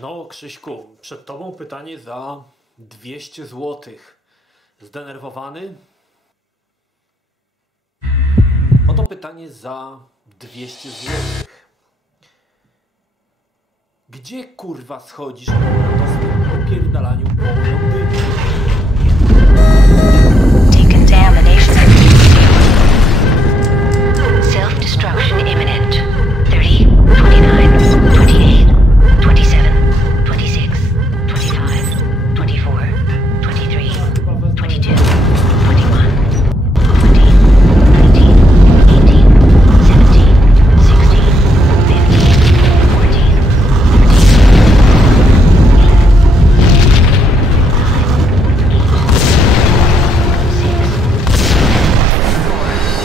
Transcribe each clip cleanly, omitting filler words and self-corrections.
No, Krzyśku, przed tobą pytanie za 200 złotych. Zdenerwowany? Oto pytanie za 200 złotych. Gdzie kurwa schodzisz to z tym opierdalaniu po Londynie? Decontamination. Self-destruction imminent. 30, 29, 28, 27, 26, 25, 24, 23, 22, 21, 20, 19, 18, 17, 16, 15, 14,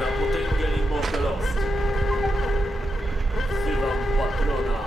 Na potęgę Immortal Lost. Wzywam patrona.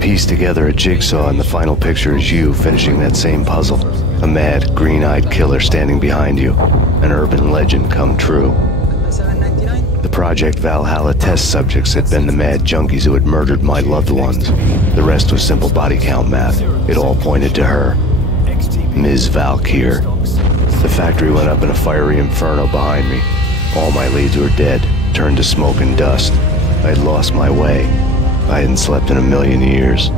Piece together a jigsaw, and the final picture is you finishing that same puzzle. A mad, green-eyed killer standing behind you. An urban legend come true. The Project Valhalla test subjects had been the mad junkies who had murdered my loved ones. The rest was simple body count math. It all pointed to her. Ms. Valkyr. The factory went up in a fiery inferno behind me. All my leads were dead, turned to smoke and dust. I had lost my way. I hadn't slept in a million years.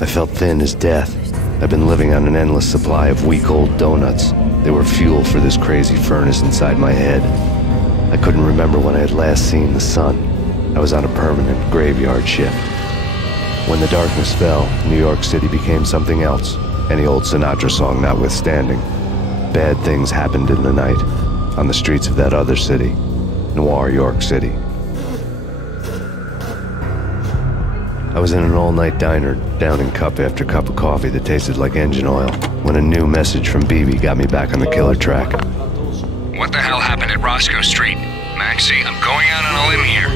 I felt thin as death. I've been living on an endless supply of week-old donuts. They were fuel for this crazy furnace inside my head. I couldn't remember when I had last seen the sun. I was on a permanent graveyard shift. When the darkness fell, New York City became something else, any old Sinatra song notwithstanding. Bad things happened in the night, on the streets of that other city, Noir York City. I was in an all-night diner, downing cup after cup of coffee that tasted like engine oil, when a new message from BB got me back on the killer track. What the hell happened at Roscoe Street? Maxie, I'm going out on a limb here.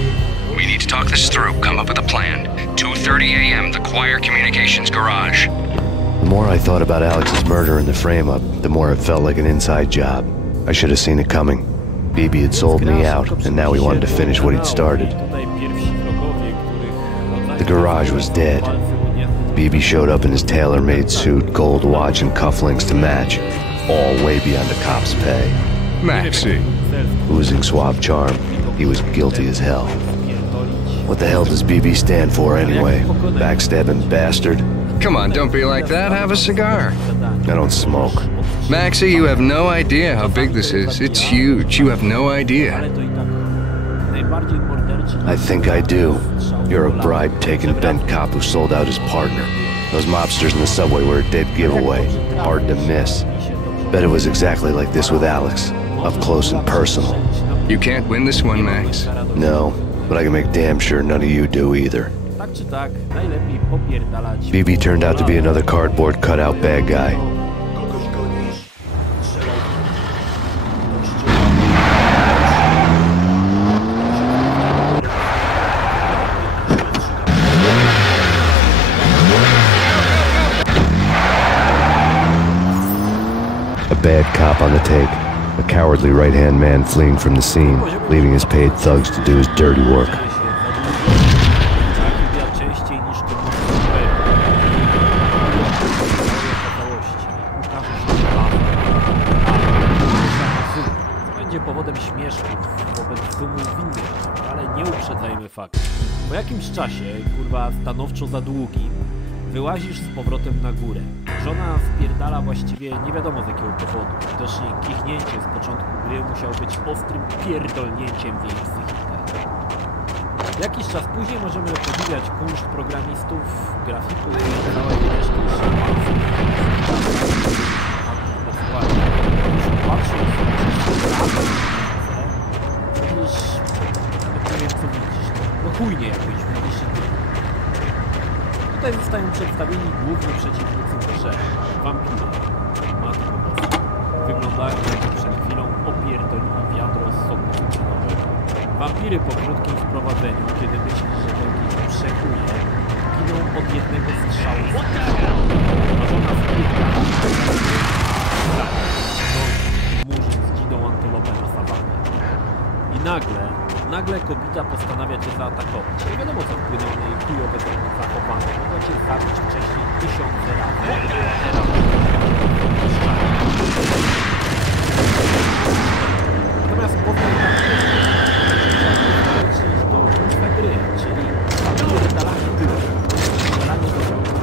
We need to talk this through, come up with a plan. 2:30 a.m., the Choir Communications Garage. The more I thought about Alex's murder and the frame-up, the more it felt like an inside job. I should have seen it coming. BB had sold me out, and now he wanted to finish what he'd started. The garage was dead. BB showed up in his tailor-made suit, gold watch, and cufflinks to match, all way beyond a cop's pay. Maxie. Oozing suave charm, he was guilty as hell. What the hell does BB stand for anyway? Backstabbing bastard? Come on, don't be like that. Have a cigar. I don't smoke. Maxie, you have no idea how big this is. It's huge. You have no idea. I think I do. You're a bribe-taking bent cop who sold out his partner. Those mobsters in the subway were a dead giveaway. Hard to miss. Bet it was exactly like this with Alex. Up close and personal. You can't win this one, Max. No, but I can make damn sure none of you do either. BB turned out to be another cardboard cutout bad guy. A bad cop on the take. A cowardly right-hand man fleeing from the scene, leaving his paid thugs to do his dirty work. Powodem śmieszków wobec dumu winnych, ale nie uprzedzajmy faktu. Po jakimś czasie, kurwa stanowczo za długim, Wyłazisz z powrotem na górę. Żona wpierdala właściwie nie wiadomo z jakiego powodu. Widocznie kichnięcie z początku gry musiało być ostrym pierdolnięciem w jej psychikę. Jakiś czas później możemy podziwiać kunszt programistów, grafików i całej reszty szympansów. Patrząc widzisz, nawet nie wiem co widzisz, no chujnie jakoś widzisz. Tutaj zostają przedstawieni główni przeciwnicy w grze. Wampiry. Matko boska. Wyglądają jakby przed chwilą opierdolili wiadro z soku cytrynowego. Wampiry po krótkim wprowadzeniu, kiedy myślisz, że to jakiś przekuje, giną od jednego strzału. Marzona wpierdala. Murzyn zginął antylopę na sawannie. I nagle kobita postanawia cię zaatakować. Nie wiadomo co wpłynęło na jej chujowe zachowanie. Mogła cię zabić wcześniej 1000 razy. Natomiast potem do końca gry, czyli wypierdalanie tyłu. Wypierdalanie do tyłu.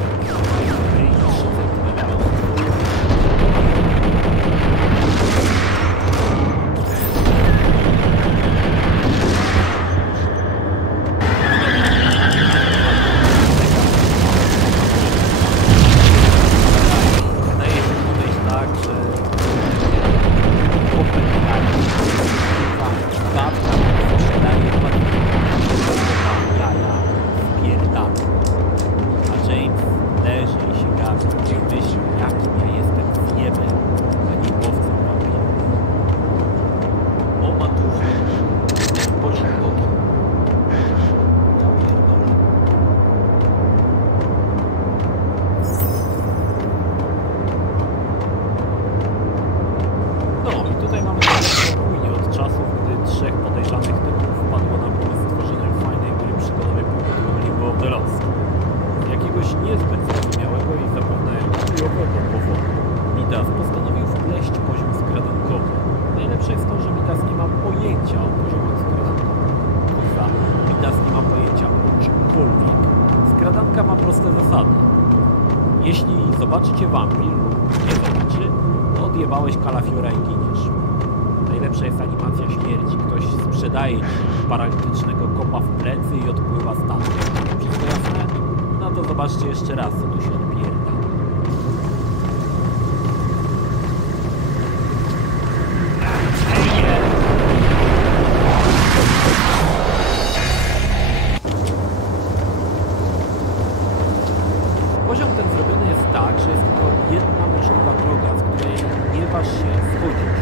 Jeśli zobaczy cię wampir lub nie zobaczy, to odjebałeś kalafiora i giniesz. Najlepsza jest animacja śmierci. Ktoś sprzedaje ci paralitycznego kopa w plecy i odpływa statkiem. Wszystko jasne? No to zobaczcie jeszcze raz, co tu się odpierda. Poziom ten zrobiony jest tak, że jest tylko jedna możliwa droga, z której nie waż się wchodzić.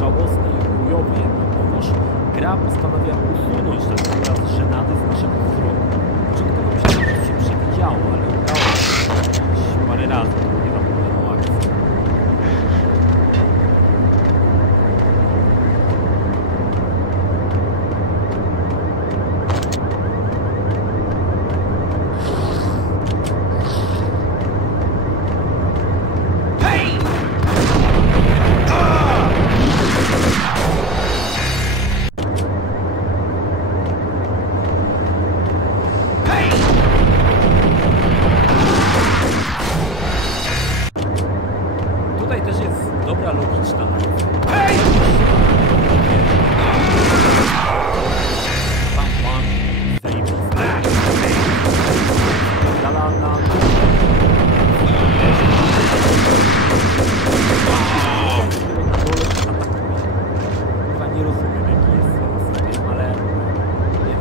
żałosny i chujowy jednakowoż, gra postanawia usunąć ten obraz żenady z naszego wzroku. Początkowo przecież się przewidziało, ale udało się parę razy, nie ma problemu akcji. Tutaj też jest dobra logiczna. Pan zajebisty. Dala na chyba nie rozumiem jaki jest sens w tym, ale nie wiem.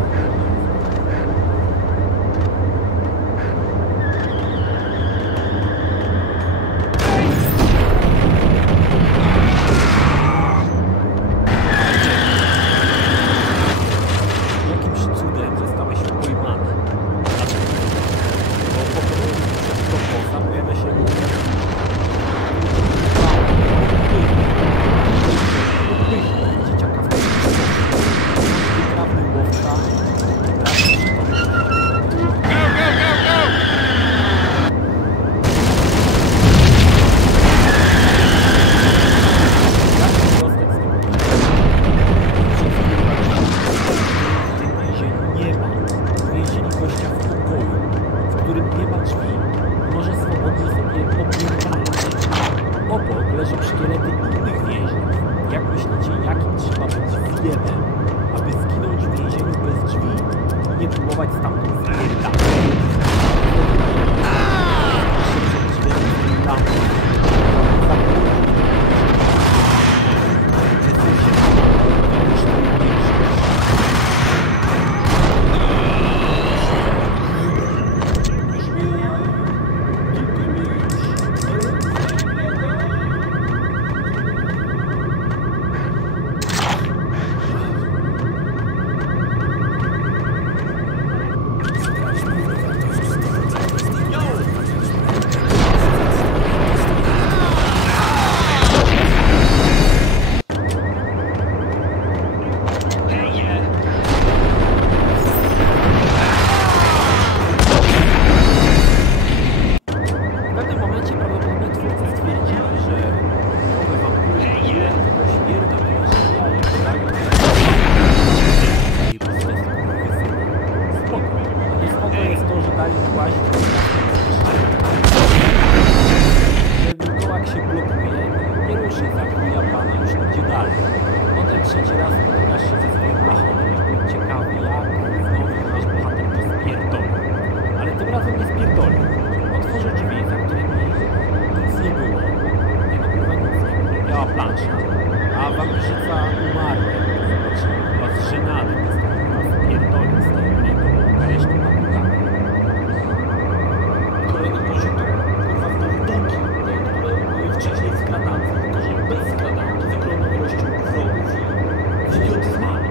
Jakimś cudem zostałeś pojmany. Bo pokonując przez proposa pojawia się dzieciaka w tym wytrawny łowca. Nie ma. Więzieni gościa w pokoju, w którym nie ma drzwi, może swobodnie sobie opierdalać. Obok leżą szkielety innych więźniów. Jak myślicie, jakim trzeba być zjebem, aby zginąć w więzieniu bez drzwi i nie próbować stamtąd spierdalać? Jeszcze przed drzwiami lampy. W pewnym momencie prawdopodobnie twórcy stwierdzili, że nowe wampiry nie tego śmierda więzienia i tak i po prostu spoko. A nie spoko jest to, że dali włazić że wilkołak się blokuje, nie ruszy za chuja pana, już idzie dalej. Potem trzeci raz spotykasz się ze swoim lachonem i byłem ciekawy, jak znowu nasz bohater to spierdoli. Ale tym razem nie spierdoli. Otworzy drzwi, za którymi nic nie było. Nie no, kurwa nic nie było. Biała plansza. A wampirzyca umarła. Zobaczymy. Chyba z żenady dostała spierdoli z tego niego aresztu na bugach. Kolejny poziom to kurwa wdolki, które były wcześniej skradane. Tylko że bez skradanki, z ogromną ilością wrogów i idiotyzmami.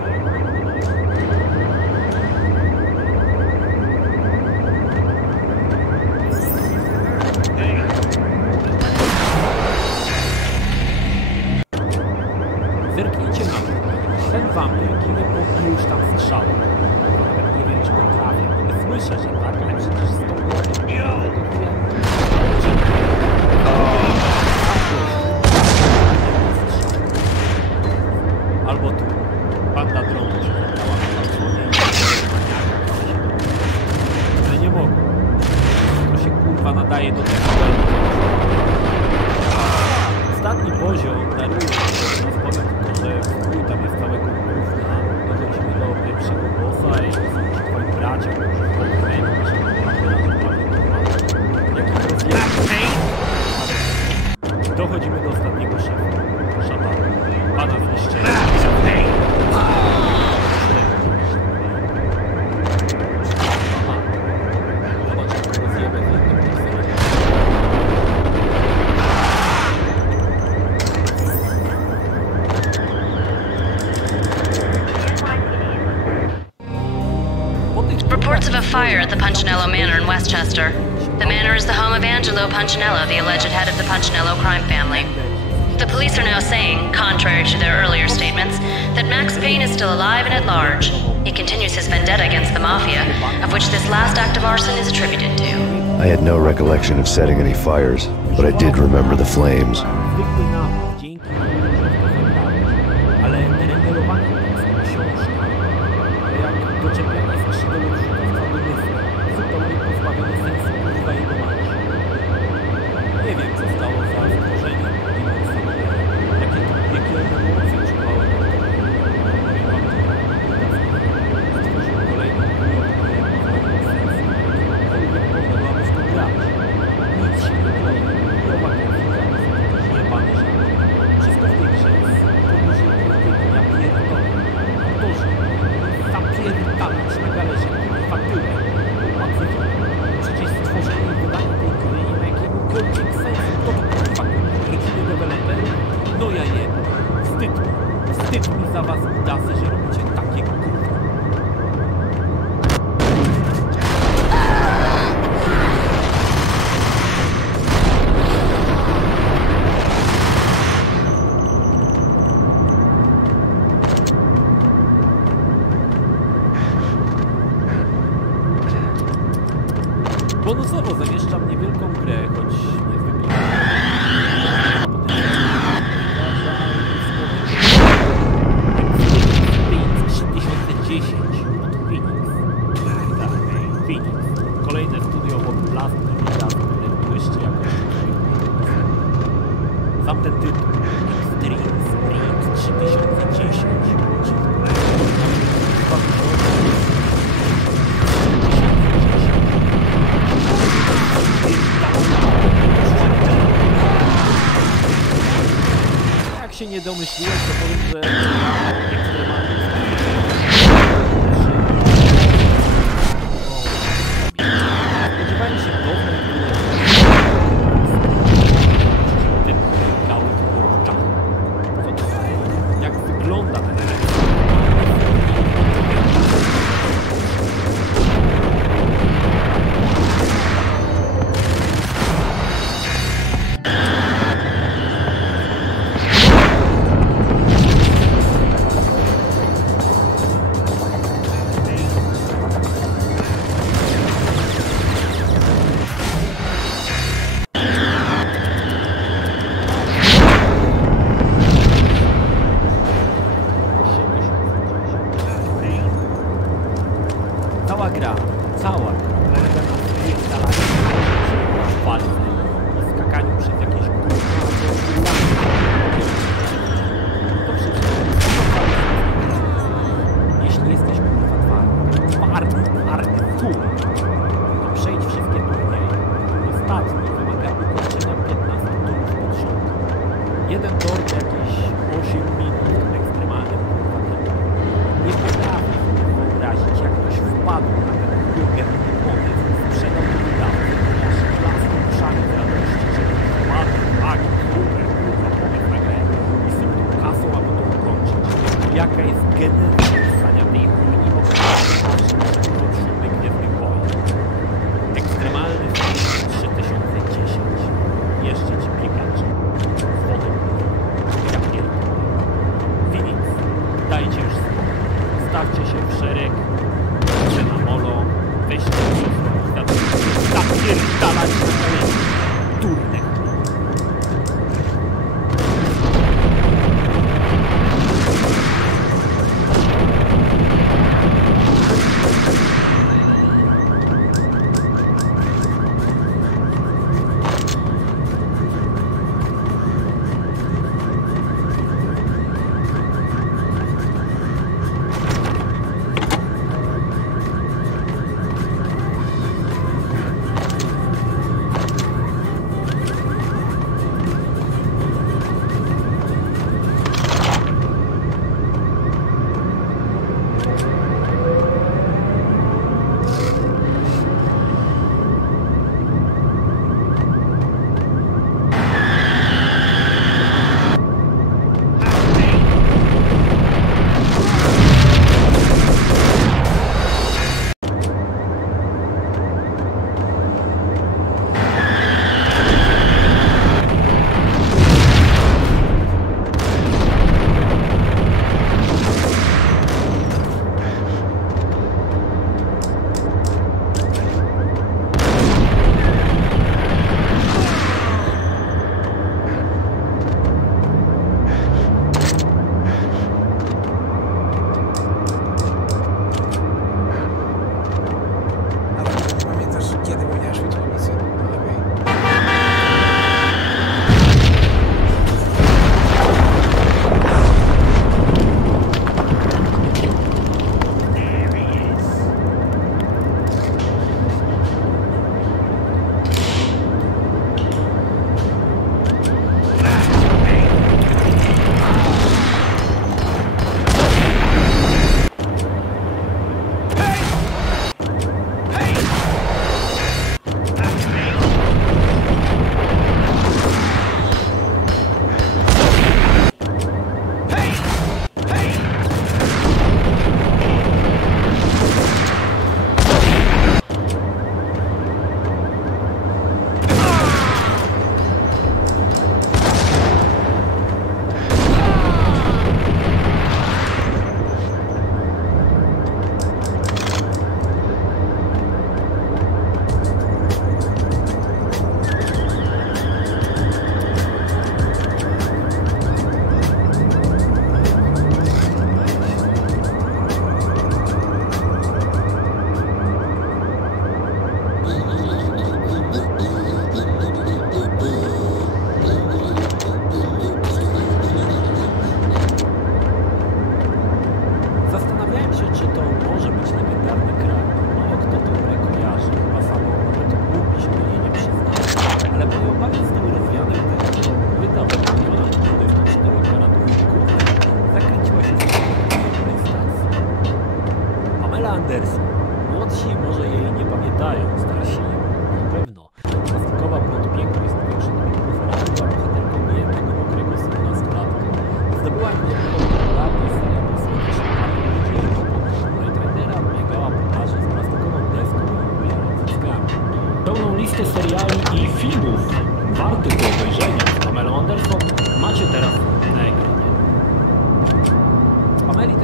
Zerknijcie na to. Ten wampir ginie po iluś tam strzałach. Nawet nie wiem, czy go trafia. Słyszę, że tak, ale przecież z tą bronią albo tu. Banda dronu się zabrała na odsłonie i ale nie mogą. To się kurwa nadaje do tego. Ostatni poziom daruje nie powiem tylko, że w chuj tam jest całego gówna. Dochodzimy do pierwszego bossa i są ci twoi bracia, którzy pokręcą, że dochodzimy do ostatniego szefa. Szatana. Pana zniszczenia. Zobacz, jak go zjebę w jednym fire at the Punchinello Manor in Westchester. The manor is the home of Angelo Punchinello, the alleged head of the Punchinello crime family. The police are now saying, contrary to their earlier statements, that Max Payne is still alive and at large. He continues his vendetta against the Mafia, of which this last act of arson is attributed to. I had no recollection of setting any fires, but I did remember the flames. Bonusowo zamieszczam niewielką grę, choć niezwykle... Payne 3010 od Phoenix. Kolejne studio obok blasny gwiazd, które błyszczy jakoś. Sam ten tytuł Extreme Sprint 3010. Jak się nie domyśliłeś, to powiem, że ekstremalnie spodziewałem się dobrze, tym gałek kurczaku. Co to jest? Jak wygląda ten element? Cała gra polega na rozpierdalaniu walce i skakaniu przez jakieś górki. To wszystko. Jeśli jesteś twardy to przejdź wszystkie turnieje. Ostatni wymaga ukończenia 15 turów pod rząd. Jeden tor to jakieś 8 minut ekstremalnym kurwatem. Nie potrafię sobie wyobrazić, jak ktoś wpadł na ten kurgenny pomysł, sprzedał to wydawcę, aż klasną uszami z radości, że wpadł taki super kurwa pomysł na grę i sypnął kasą, aby to ukończyć. Jaka jest geneza powstania tej chujni, bo od 7 Gwiezdnych Wojen. Ekstremalny film 3010. Jeszcze ci biegacze. Wodą. Ja pierdolę. Phoenix, dajcie już spokój. Stawcie się w szereg. Idźcie na molo. Weźcie wszystko i zapierdalać na terenie. Durne.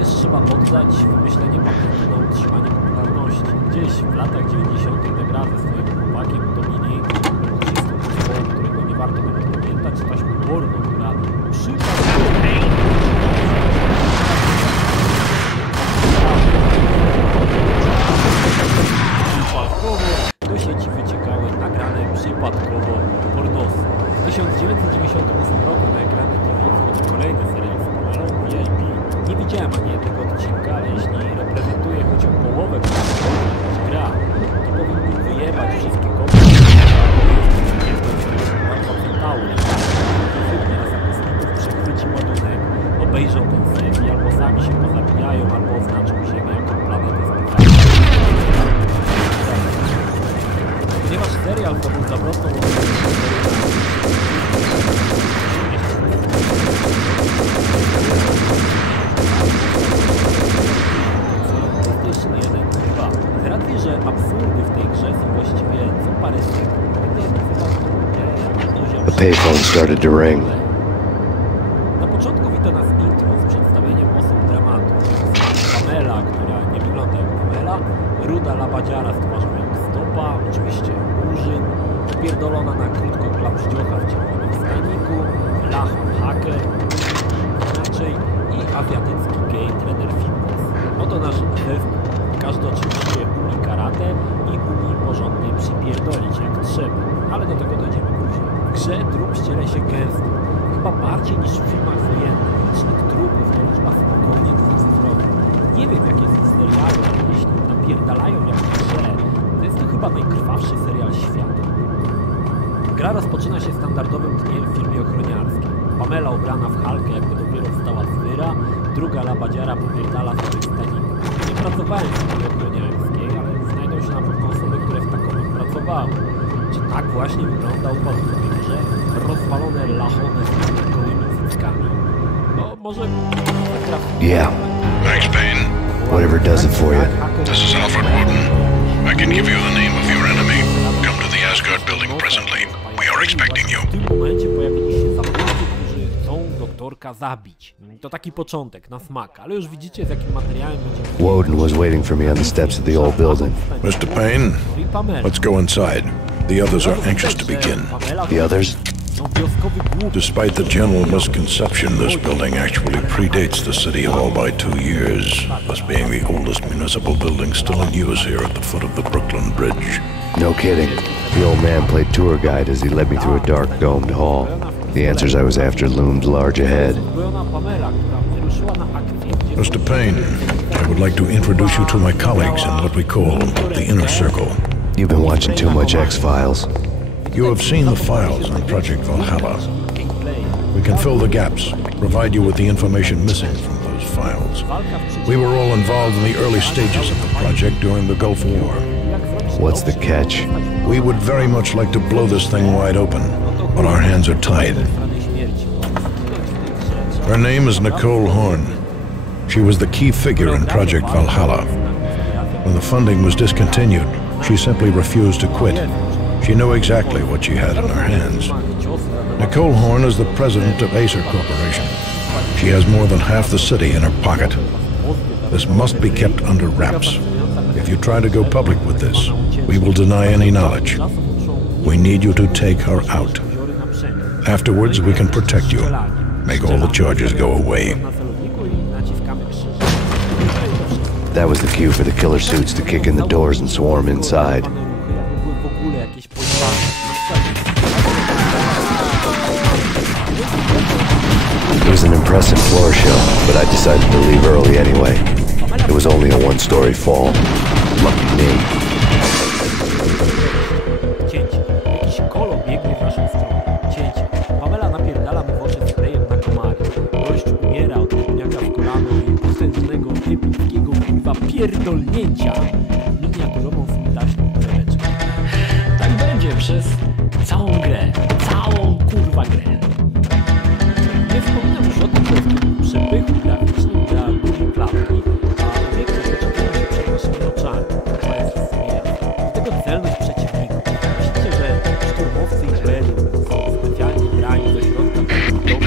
Również trzeba oddać wymyślenie patentu na utrzymanie popularności. Gdzieś w latach 90. nagrał ze swoim chłopakiem Domini reżyską zespołu, którego nie warto nawet pamiętać, taśmę porno, która przypadkowo do sieci wyciekały nagrane przypadkowo pornosy. W 1998 roku na ekranie telewizji kolejny serial z Pamelą VIP. Nie widziałem ani jednego odcinka, ale jeśli reprezentuje choć o połowę gra, to powinien wyjebać wszystkie kopie. Przechwyci ładunek, obejrzą ten serial, albo sami się pozabijają, albo oznaczą Ziemię jako planetę specjalną. Ponieważ serial to był zawrotną PlayStation 1 i 2. Z racji, że absurdy w tej grze są właściwie co parę sekund, The payphone started to ring. na początku wita nas intro z przedstawieniem osób dramatu. Pamela, która nie wygląda jak Pamela, ruda labadziara z twarzą jak stopa, oczywiście murzyn, opierdolona na krótko klapździocha w czerwonym staniku, lacha haker, inaczej i azjatycki gej trener fitness. Oto nasz zespół. Każdy oczywiście umie karate i umie porządnie przypierdolić jak trzeba, ale do tego dojdziemy później. W grze trup ściele się gęsto, chyba bardziej niż w filmach wojennych. Licznik trupów to liczba spokojnie dwucyfrowa. Nie wiem jak jest w serialu, ale jeśli napierdalają jak w grze, to jest to chyba najkrwawszy serial świata. Gra rozpoczyna się standardowym dniem w filmie ochroniarskim. Pamela ubrana w halkę, jakby dopiero wstała z wyra, druga labadziara popierdala sobie w staniku. Nie pracowałem w filmie ochroniarskiej, ale znajdą się na pewno osoby, które w takowym pracowały. Czy tak właśnie wygląda układ w grze? Rozwalone lachone z gołymi cyckami? No może... Yeah, Thanks, Payne. whatever does it for you. This is Alfred Woden. I can give you the name of your enemy. Come to the Asgard building presently. We are expecting you. W tym momencie pojawili się zabójcy, którzy chcą doktorka zabić. To taki początek, na smak, ale już widzicie z jakim materiałem będzie... Woden was waiting for me on the steps of the old building. Mr. Payne, let's go inside. The others are anxious to begin. The others? Despite the general misconception, this building actually predates the City Hall by 2 years, thus being the oldest municipal building still in use here at the foot of the Brooklyn Bridge. No kidding. The old man played tour guide as he led me through a dark domed hall. The answers I was after loomed large ahead. Mr. Payne, I would like to introduce you to my colleagues in what we call the Inner Circle. You've been watching too much X-Files. You have seen the files on Project Valhalla. We can fill the gaps, provide you with the information missing from those files. We were all involved in the early stages of the project during the Gulf War. What's the catch? We would very much like to blow this thing wide open, but our hands are tied. Her name is Nicole Horn. She was the key figure in Project Valhalla. When the funding was discontinued, she simply refused to quit. She knew exactly what she had in her hands. Nicole Horn is the president of Acer Corporation. She has more than half the city in her pocket. This must be kept under wraps. If you try to go public with this, we will deny any knowledge. We need you to take her out. Afterwards, we can protect you. Make all the charges go away. That was the cue for the killer suits to kick in the doors and swarm inside. It was an impressive floor show, but I decided to leave early anyway. It was only a one-story fall. Lucky me. Cięcie. Jakiś kolor biegnie w naszą stronę. Cięcie. Pamela napierdala mu w oczy sprayem na komary. Gość umiera od gówniaka w kolano i potężnego, epickiego kurwa pierdolnięcia miniaturową smitaśną kreweczkę. Tak będzie przez całą grę. Całą kurwa grę. Nie wspominam już o tym, że w tym przepychu graficznym dla góry klatki, a biegnie wyciągają się przed naszymi oczami. To jest w sumie do tego celność przeciwników. Myślicie, że szturmowcy Imperium są specjalnie brani do środka tego domu?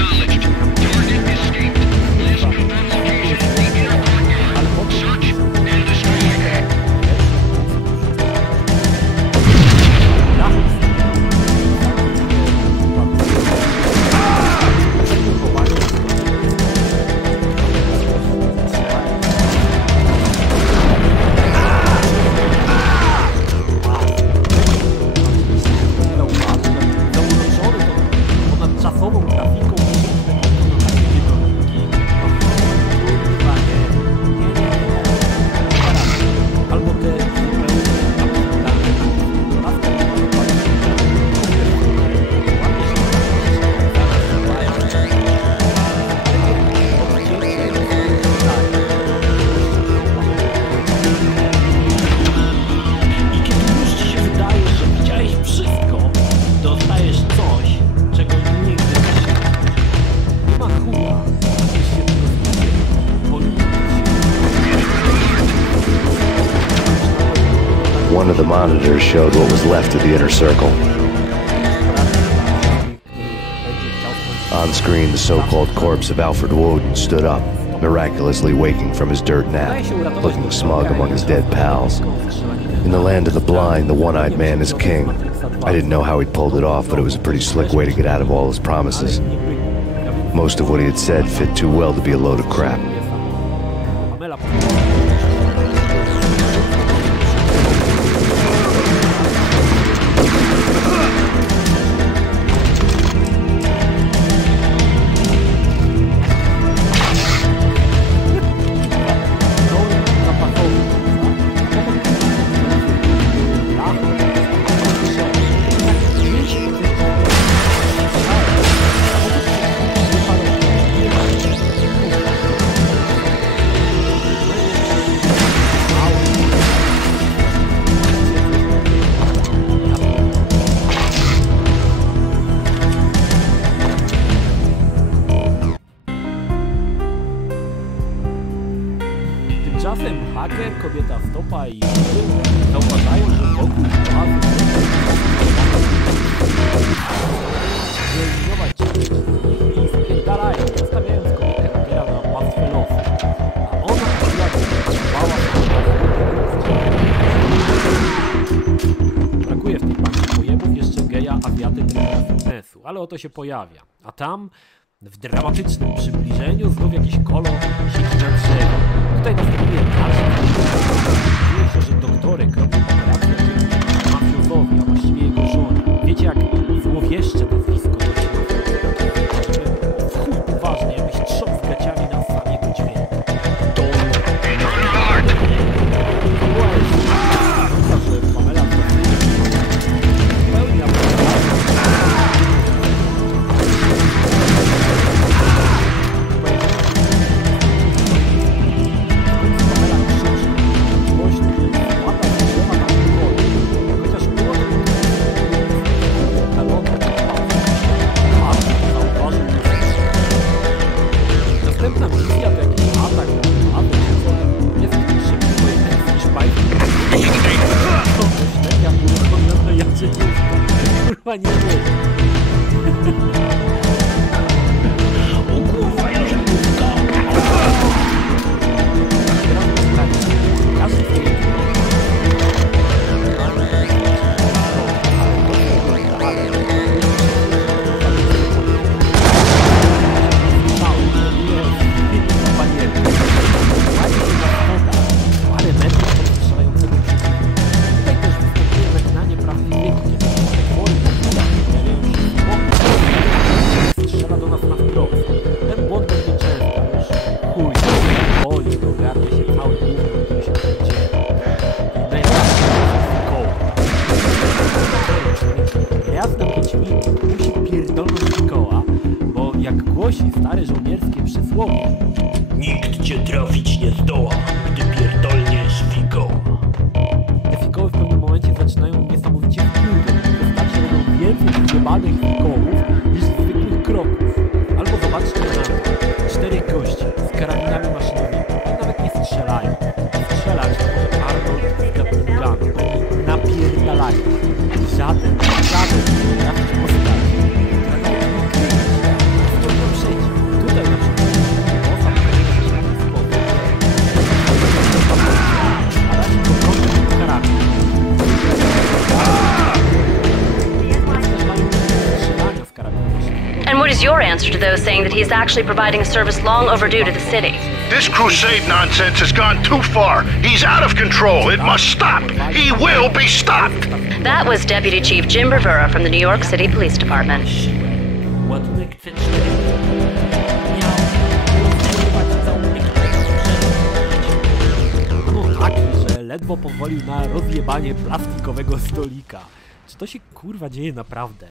one of the monitors showed what was left of the inner circle. On screen, the so-called corpse of Alfred Woden stood up, miraculously waking from his dirt nap, looking smug among his dead pals. In the land of the blind, the one-eyed man is king. I didn't know how he'd pulled it off, but it was a pretty slick way to get out of all his promises. Most of what he had said fit too well to be a load of crap. Tymczasem haker, kobieta stopa i zauważają, że wokół bazy wyeliminować i spierdalają, zostawiając kobietę hakera na pastwę losu. A ona bała. Brakuje w tej bandzie pojebów jeszcze geja Awiaty fitnessu, ale oto się pojawia. A tam w dramatycznym przybliżeniu znów jakiś kolor siedzi na drzewie. Tutaj następuje że doktorek robi operację mafiozowi, a właściwie jego żona. Wiecie, jak złowieszcze nazwisko to się w chuj poważnie, jakbyś trząsł gaciami na sam jego dźwięk. To była że Pamela pełnia kurwa nie wiem. O kurwa, już stare żołnierskie przysłowie. Nikt cię trafić nie zdoła, gdy pierdolniesz fikoła. Te fikoły w pewnym momencie zaczynają niesamowicie wpływać. Postacie robią więcej zjebanych fikołów niż zwykłych kroków. Albo zobaczcie na 4 gości z karabinami maszynowymi. Nawet nie strzelają. Strzelać to może Arnold z gatlinkami. Napierdalają. Żaden nie trafi postaci. And what is your answer to those saying that he's actually providing a service long overdue to the city? This crusade nonsense has gone too far. He's out of control. It must stop. He will be stopped. That was Deputy Chief Jim Rivera from the New York City Police Department. Ładunek C4. No taki, że ledwo pozwolił na rozjebanie plastikowego stolika. Czy to się kurwa dzieje naprawdę?